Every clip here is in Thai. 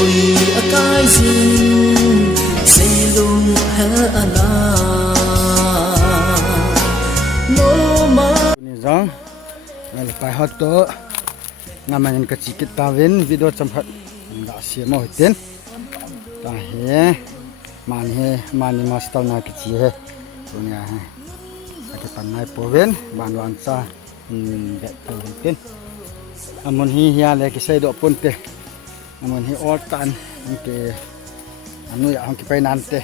Ôi a cái rừng Xây lung hả là Nô mà Ini zong Lepas hot tu Namanya kecil kita win video sempat Tak siap mau hitin Tak he Mani master na kecil he Punya he Ada panai powin Banduan sa Dek tu hitin Amun hi ya lagi saya dok pun teh Amun hi all tan Ke Anu ya angki pai nante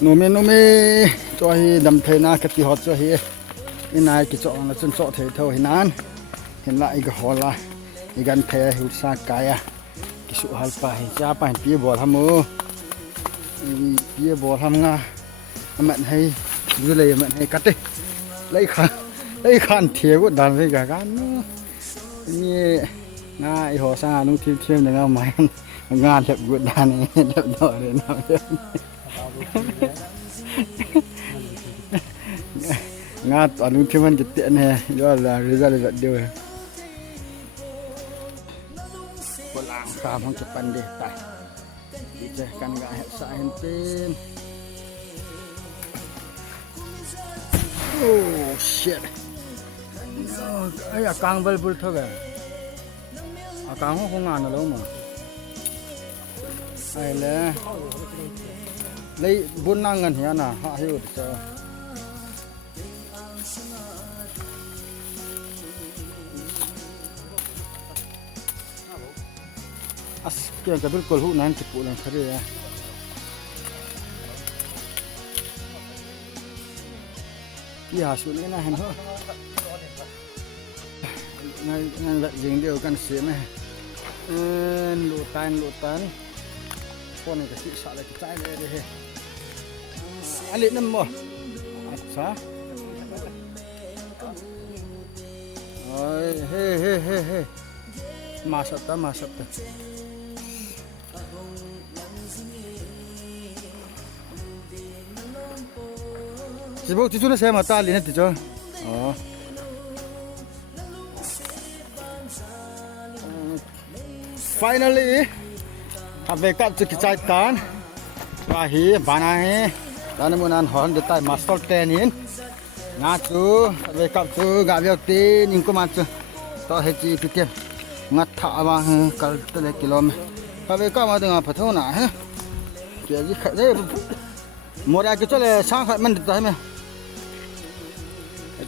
Nume cho hi đầm thầy na cái hot cho hi này cái chỗ là chân chỗ thầy thâu hi nan hiện lại cái hồ là cái gan thầy hi sa cái cái số hal pa hi cha pa pia bò tham mô pia bò tham nga mặn hay dưới này mặn hay cắt đi lấy khăn thiêu của đàn với cả gan như nga hồ sa nung thêm được không mày nga đẹp của đàn này đẹp nổi để nào Nga anu cuman jetik ni jual lah result dia pulang kamu cepat deh tai dicehkan enggak heksa hentin oh shit ai akang bal bul thoga akang ko nga na lo mo ai le lấy bốn năng ngân hiền à họ hiểu được as kia cái bilkul hu nan chụp lên khare ya kia hasul cái này hả ngay lại dính đều căn xiên này lụt tan con này cái sự sợ là cái trái này đây anh lên năm mò sao ôi he masuk ta chỉ bảo tí chút nữa xem mà ta lên thì cho finally về cắt cái trái tán và hi bana he dan mun an hon de tai master tenin nga chu về cắt chu ga việc tin nhưng có mà chu to he chi ti tiêm ngắt thả mà kal tele km và về cắt mà đừng phải thâu nã he cái gì khai đấy một ai cái chỗ này sáng khai mình được thấy mày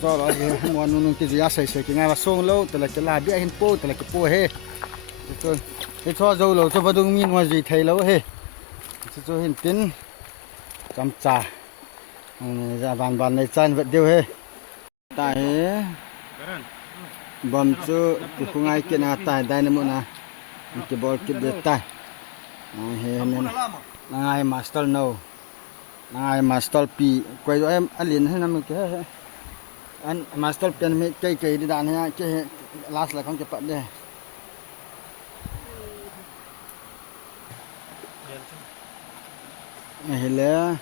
cho đó thì muốn nung cái gì sấy cái ngay mà sông lâu từ là cái là biết hình po từ là cái po he cái cho dâu lâu cho vào đông miên ngoài gì thấy lâu he cho hình tin chăm trà ra bàn này chan vật điều he tại bom cho cái khu ngay kia na tại đây nè muốn cái ball kịp được tại he nên ngay master no ngay master pi quay cho em anh liền hay nằm cái anh master pen cây đi đàn ha cái last là không chụp bắt đây hele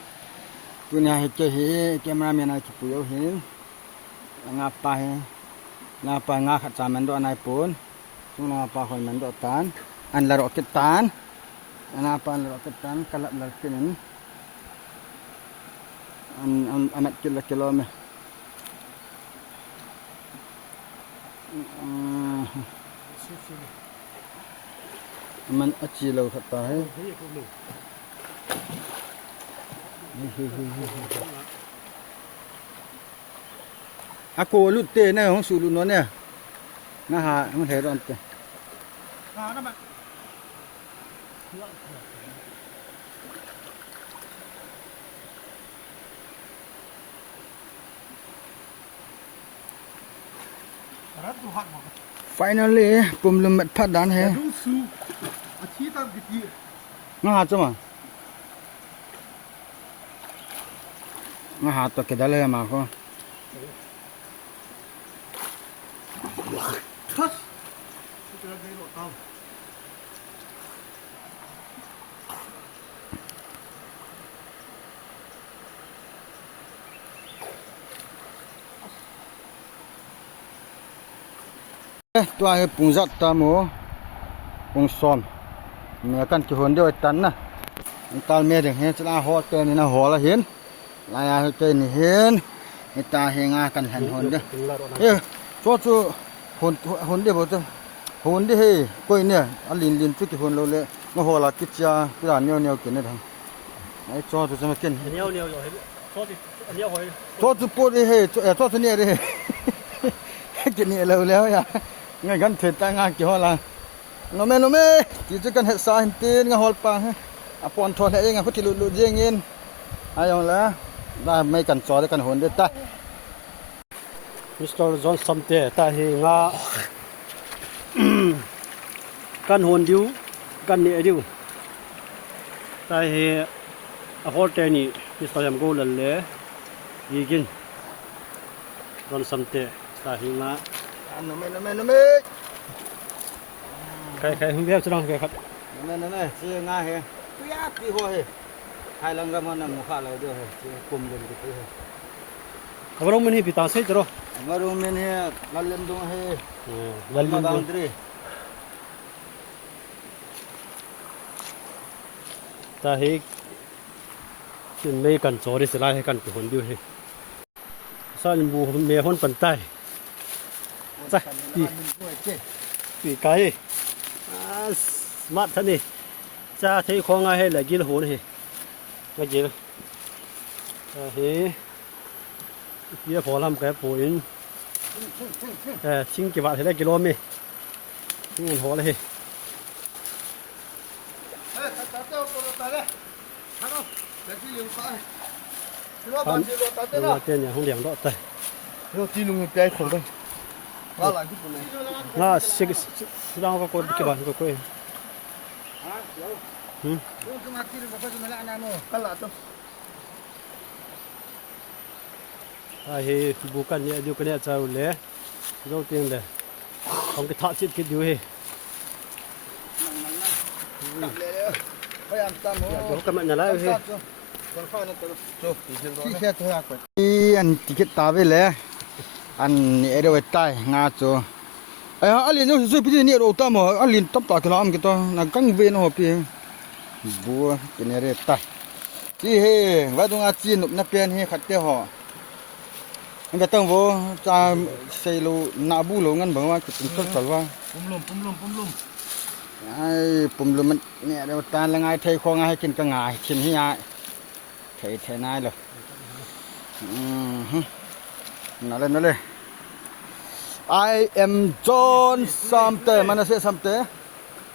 punya he cameraman ai chụp yo he ngapa nga khat saman do anai pun ngapa khoi man do tan an la rocket tan ngapa la rocket tan kalap la kin an amat kilo me man achi lo khata hai ako lut te na hong su lu no ne na ha man he don te ha na ba finally pum lum mat phat dan he nga cha ma nga ha to ke dale ma ko tua he punjat ta mo งซ้อมเมียกันกี่คนเดียวตันนะตาเมียเด็กเห็นจะลาหอเตนี่นะหอละเห็นลายาเตนี่เห็นตาเฮงากันหันหนเด้อจู่หนเดียวบ่จ้ะหนเด้อเฮ้ก้อยเนี่ยอันลินจุกี่หนโลเลยมาหอละกิจจาปลาเนียวกินได้ทางไอ้จู่จะมากินเนียวอยู่เห็นอันเนียวหอยจู่ปวดเฮ้จู่เนี่ยเด้กินนี่แล้วอย่างั้นกันเถิดตางานกี่หอละโนเมกิจกันเฮ็ดสาหินตีนงาหอลปังอะปอนทอดให้เองพุทธิลุเจงเงินอายองละได้ไม่กันจอได้กันหนได้ตามิสเตอร์จอห์นสัมเตตาเฮงากันหนดิวกันนี่ดิวตาเฮอโฮเตนี่มิสเตอร์ยามโกลเลยีกินจอห์นสัมเตตาเฮงาโนเมใครหุ่นเบี้ยจะลองใครครับนั่นเสียง่ายเฮตุยาปีหัวเฮไทยลังกามันมุขะเลยด้วยเฮกุมเดินไปเฮกบรมนี่พิตาเสจรอมารุมนี่ลัลเลนดงเฮลัลเลนดงตาเฮกินไม่กันโซดิสลายให้กันคนดิวเฮซ่อนบูเมียคนปันใต้จ้ะปีไก่มัดท่านนี่จะเทของไงให้ละกินหัวนี่มาเจอเฮ้เยอะพอลำแกปุ๋ยชิงกี่บาทให้ได้กิโลเมตรชิงเงินหัวเลยเราเต้นอย่างห้องเลี้ยงดอกแต่เราจีลุงไปคนไปว่าอะไรที่ปุ่นเลยน่าสิเราก็คนกี่บาทก็คุยเฮ้บุกันเนี่ยดูกันเนี่ยจะเอาเลยเราเตียงเลยของกระทะชิดคิดอยู่เฮ้พยายามตามหัวเดี๋ยวกันมันอะไรเฮ้ที่แค่ตัวอยากไปอันที่คิดตาไปเลยอันนี้เดี๋ยวตายงาจูอันนี้นู่นสุดพี่นี่เราตามอันนี้ตับตาขึ้นมาอันกี่ตัวนักกังเวนหัวพี่บัวกินอะไรตายที่เฮว่าตรงอาจีนนับเป็นเฮขัดเตะห่ออันก็ต้องว่าจะเซลูนาบูโลงั้นบอกว่าจะเป็นต้นสลว่าปุ่มลมไอ้ปุ่มลมมันเนี่ยเดี๋ยวตาละไงไทยคองให้กินก็ง่ายกินให้ง่ายไทยนายเลยนั่นเลย I am John Samte mana se Samte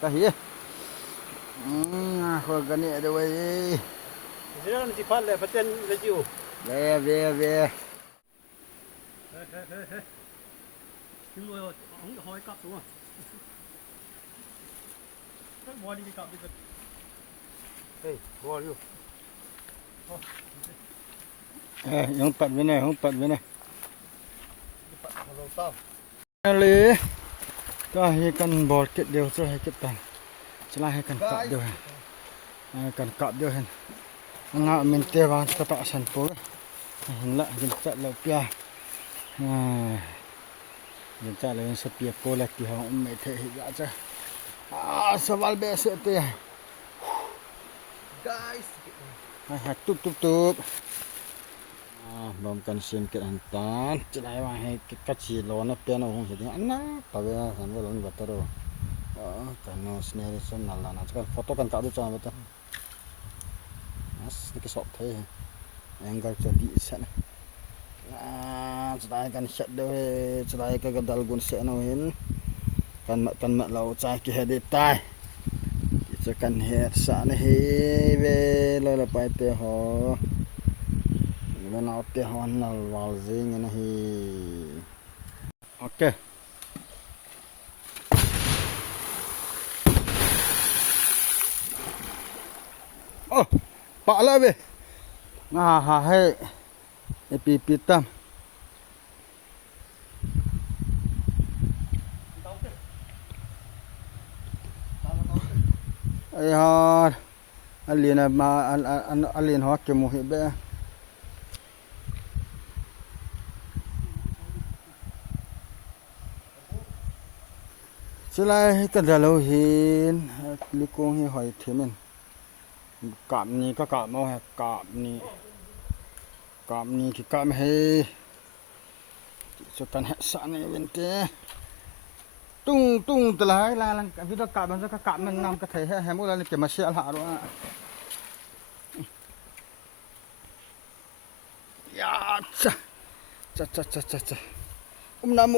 kahi ho gani ada wai jangan sifat le paten leju ve tunggu hoi kap semua kan body di kap dekat hey how are you yang pat beneเลยก็ให้กันบอดเก็บเดียวจะให้เก็บตังจะไล่ให้กันกะเดียวกันกะเดียวเห็นงาเมนเตวางกระตะสันปูเห็นละยินจัดเราเปียยินจัดเราสเปียโกเล็กที่ห้องไม่เทหิยาจ้ะสวัสดีเสตี guys ตุบรวมกันเสียงเกิดอันตานจะได้ว่าให้กัดชีโลนับเปียโนคงเสียงอันนั้นแต่เวลาสันว่าเราไม่บัตรรู้กันโน้ตเนี่ยส่วนนั่นละนะจะกันโฟโต้กันตัดด้วยจ้าบัตรนี่ก็สอบเท่แองเกิลจะดีเสียนะจะได้กันเช็ดด้วยจะได้กันกระดัลกุนเสียโนเห็นกันมาเราใจกี่เหตุตายจะกันเหตุสารเหเวลาไปเตะหอMana oke honal walzing ini. Oke. Oh, pak lah be. Nah, hai. Pipitam. Ayah, alien hak kemuhibe. สิไลก็จะเราเห็นลิกงให้หอยเทมันกาบนี้ก็กาบเอากาบนี้ที่กาบให้จะกันสานเวนเตตุ้งตะลายลาลังวิธีกาบมันก็กาบมันนำกระเทยให้หมดแล้วเก็บมาเสียหาด้วยยาจ้ะนามู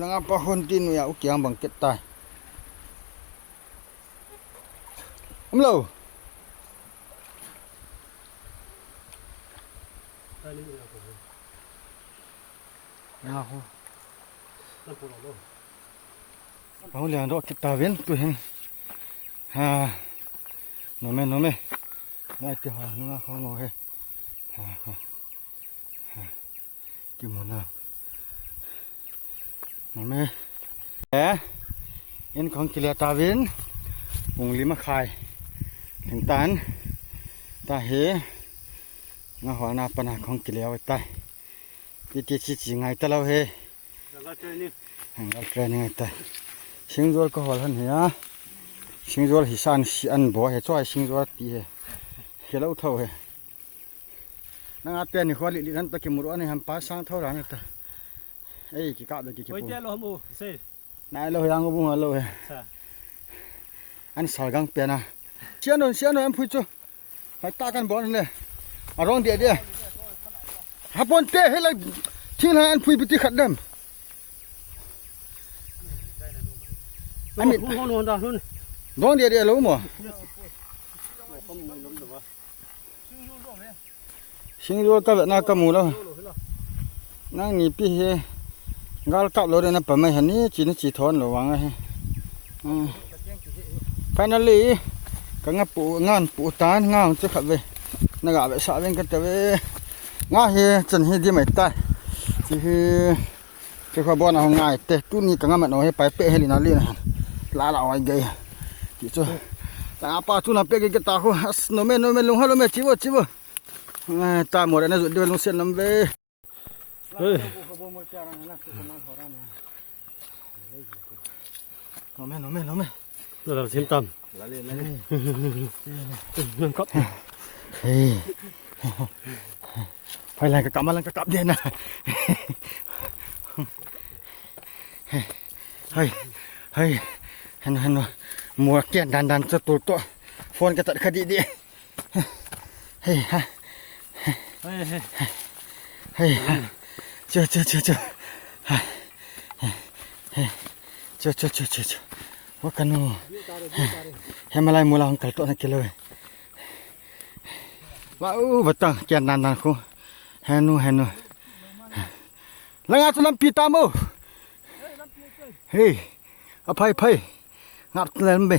นางapa hontin ya ukiang bangkit tai lo เอาเลี้ยงดอกกิตาเว้นตัวเห็นโนเมได้ที่หานุงเขางอเฮกิมนาโนเมเอ็นของกิเลตาเว้นวงลิมาคายถึงตันตาเฮงาหัวนาปนาของกิเลไว้ใต้ที่จิไงตะเราเฮหังกัเทรนไงใต้สิงโดก็หัวหันเหียสิงโดหิสันอันบ่เฮจ้อยสิงโดตีเฮเฮเราเท่าเฮนางอาเปียนี่ขวลิลินั้นตะกิมุรอันนี้หันป้าสร้างเท่านั้นตะเอ้ยกิกะตะกิปูไว้เจ้าโลมูเซ่นายโลยังก็บ่ฮัลโหลเฮอันสากังเปียนะเสียนอันพูดจูไปตากันบ่นั่นเลยอารองเดียฮับปนเตให้ละทิ้งอันพูดไปที่ขัดเดิมอันนี้โน่นร้องเดียรู้มั้งสิงโตก็แบบน่ากมูแล้วนั่งนี่พี่เฮกาลกับรถนะปะไม่หันนี่จีทอนระวังไอ้finally ก็งานปูตานงานจะขับไปนักอาบสาวเองก็จะไปงาเฮจนเฮดีไม่ตายที่เฮจะขบวนเอาง่ายแต่ตู้นี้ก็งานมันเอาให้ไปเป๊ะให้ลินาลีนะลาละเอาไอ้เกย์ที่จู่แต่อาป้าตู้น่ะเป๊ะกี่ตาเขาโนเมลงฮัลโหลเมจิบตาหมดนะจุดเดียวลงเส้นลำเบ้เฮ้ยโนเมเราเส้นต่ำครับเฮ้ยไปแรงก็กลับมาแรงก็กลับเด่นนะเฮ้ยเห็นมัวเกี้ยนดันตัวโฟนก็ตัดคดีดีเฮ้ยเจอว่ากันนูเห็นมาลายมูลาของไก่ตัวนั้นกินเลยว้าวบัดตั้งเกี้ยนดันคู่เห็นนูแล้วงานจะนำปีตามูเฮ้ยอภัยงัดเล่นไป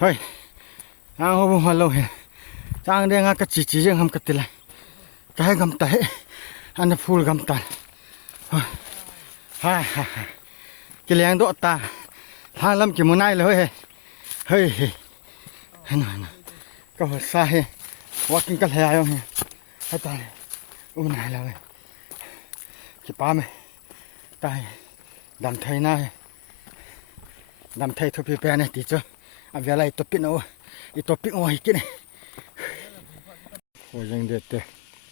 เฮ้ยเอาหัวเราเฮ้จางเดียงก็จียังทำกันติเลยแต่ให้กำแต่อันนี้ฟูลกำแต่กิเลงโดตาทางลำกิมุนายเลยเฮ้ยนั่นก็สาเหว่ากินกันแล้วให้ตายนายเลยกี่ป้าไหมตายดำไทยนายดำไทยทุบเปียเนี่ยติดจ้ะเอาเวลาตัวปิ่นเอาตัวปิ่นเอาให้กินโอ้ยังเด็ดเลย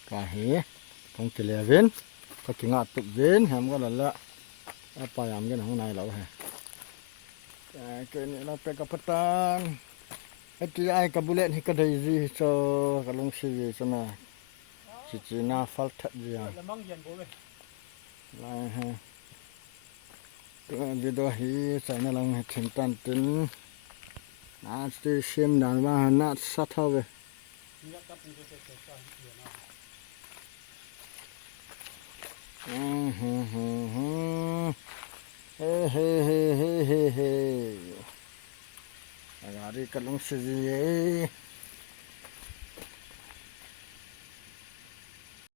กาเหี้ยของกิเลเวนก็กินงาตุบเวนแฮมก็นั่นแหละไปยามกันข้างในเราฮะเกิดนี่เราไปกับปตันไอ้ที่ไอ้กับบุเล่นให้ก็ได้จีโซกับลงซีใช่ไหมจีน่าฟัลทัดจีอะไรฮะตัววิดีโอฮีใส่ในลงให้ถึงตันตินน่าจะเชื่อมด่านว่าน่าสัตว์เท่าเลยเฮ้อะไรกันลงสิ